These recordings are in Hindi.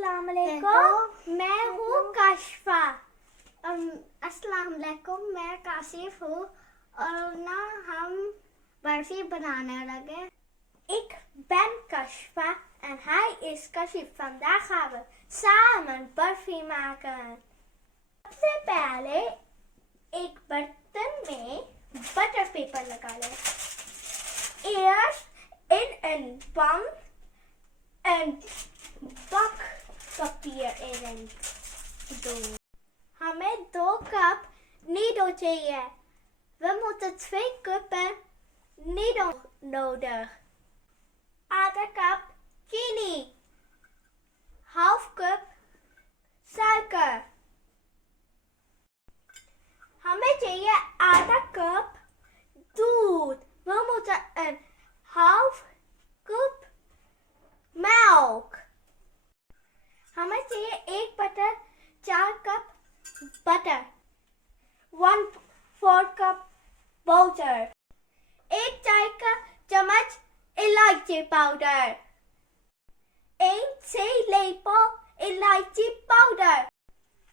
अस्सलाम वालेकुम, मैं हूँ काशिफा। अस्सलाम वालेकुम, मैं काशिफ हूँ और ना हम बर्फी बनाने लगे. Ik ben Kashifa en hij is Kashif. Vandaag gaan we samen barfi maken. सबसे पहले एक बर्तन में बटर पेपर निकालें. Eerst in een pan een bakpapier erin doen. हमें 2 कप नीडो चाहिए. We moeten 2 kuppen Nido nodig. आधा कप चीनी, half cup suiker. हमें चाहिए आधा कप दूध. We moeten een half cup melk. हमें चाहिए 1 butter 4 cup butter, 1/4 cup butter, 1 चाय का चम्मच इलायची पाउडर, 1 theelepel इलायची पाउडर.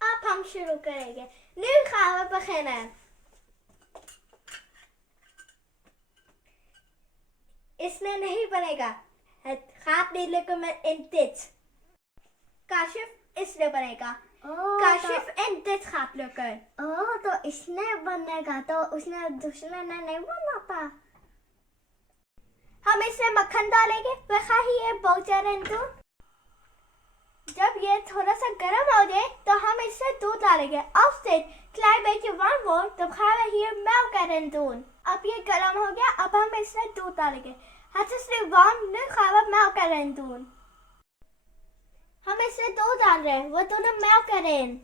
अब हम शुरू करेंगे. Nu gaan we beginnen. इसमें नहीं बनेगा. Het gaat niet lukken met in dit. Kashif इसमें बनेगा. काशिफ इन dit gaat lukken. तो इसने बनेगा तो उसने दूसरे ने नहीं बना था. हम इसमें मक्खन डालेंगे. We gaan hier boter in doen. जब ये थोड़ा सा गर्म हो जाए तो हम इसमें दूध डालेंगे. Als dit klein beetje warm wordt, dan gaan we hier melk erin doen. अब ये गर्म हो गया. अब हम इसमें दूध डालेंगे. Het is nu warm. Nu gaan we melk erin doen. हम इसमें दूध डाल रहे हैं. वो दोनों melk erin.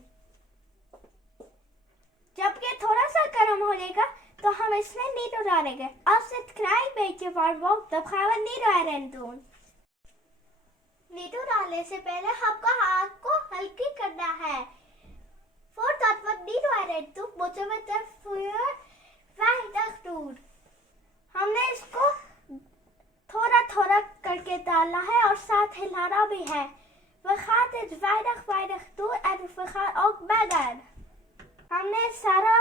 जब ये थोड़ा सा गर्म हो जाएगा तो हम इसमें नीडो डालेंगे. Als het klein beetje warm wordt, dan gaan we Nido erin doen. Nido डालने से पहले आपको हाथ को हल्की करना है. Voordat we Nido erin doen, moeten we de vuur weinig doen. हमने इसको थोड़ा थोड़ा करके डालना है और साथ हिलाना भी है. We gaan dit weinig doen en we gaan ook mengen. हमने सारा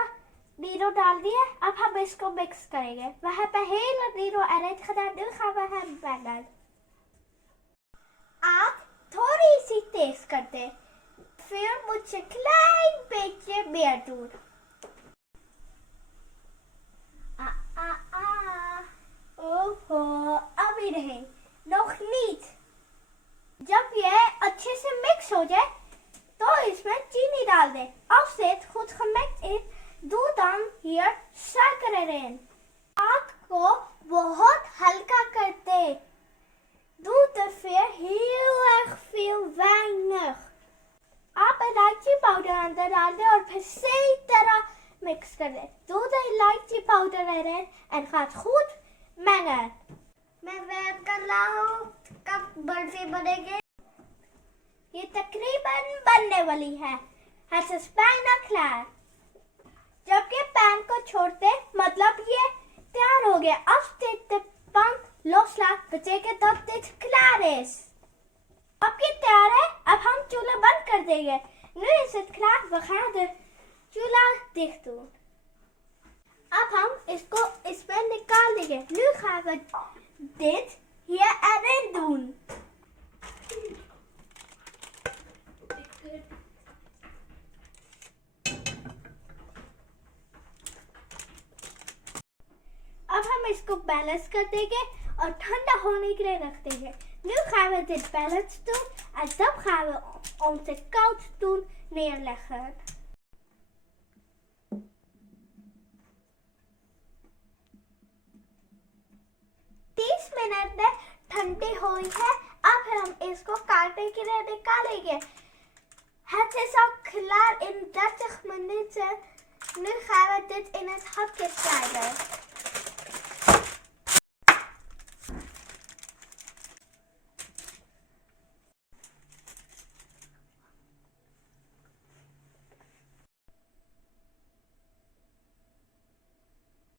नीडो डाल दिया. अब हम इसको मिक्स करेंगे. We hebben hele Nido erin gedaan. Nu gaan we hem mengen. आप थोड़ी सी तेज कर दे. फिर मुझे klein beetje meer doen. ओहो, अभी नहीं. Nog niet. जब यह अच्छे से मिक्स हो जाए तो इसमें चीनी डाल दें. Als dit goed gemengd is, doe dan hier suiker erin. आग को बहुत हल्का कर दे. Doe de veer heel erg veel weinig. आप इलायची पाउडर अंदर डाल दें और फिर सही तरह मिक्स कर दें. Doe de इलायची powder erin en gaat goed mengen. मैं वेट कर रहा हूँ कब बर्फी बनेगी. ये तकरीबन बनने वाली है. Het is bijna klaar. जब ये पैन को छोड़ते मतलब ये तैयार हो गया. Als dit de pan loslaat, betekent dat dit klaar is. अब ये तैयार है. अब हम चूल्हा बंद कर देंगे. Nu is het klaar. We gaan de चूल्हा dicht doen. अब हम इसको इसमें निकाल देंगे. Nu gaan we dit hier erin doen. अब हम इसको बैलेंस कर देंगे और ठंडा होने के लिए रख देंगे. Nu gaan we dit balance doen en dan gaan we onze koud doen neerleggen. 30 minute में ठंडी हुई है. अब हम इसको काटने के लिए निकालेंगे. Het is al klaar in 30 minuten. Nu gaan we dit in het hapje snijden.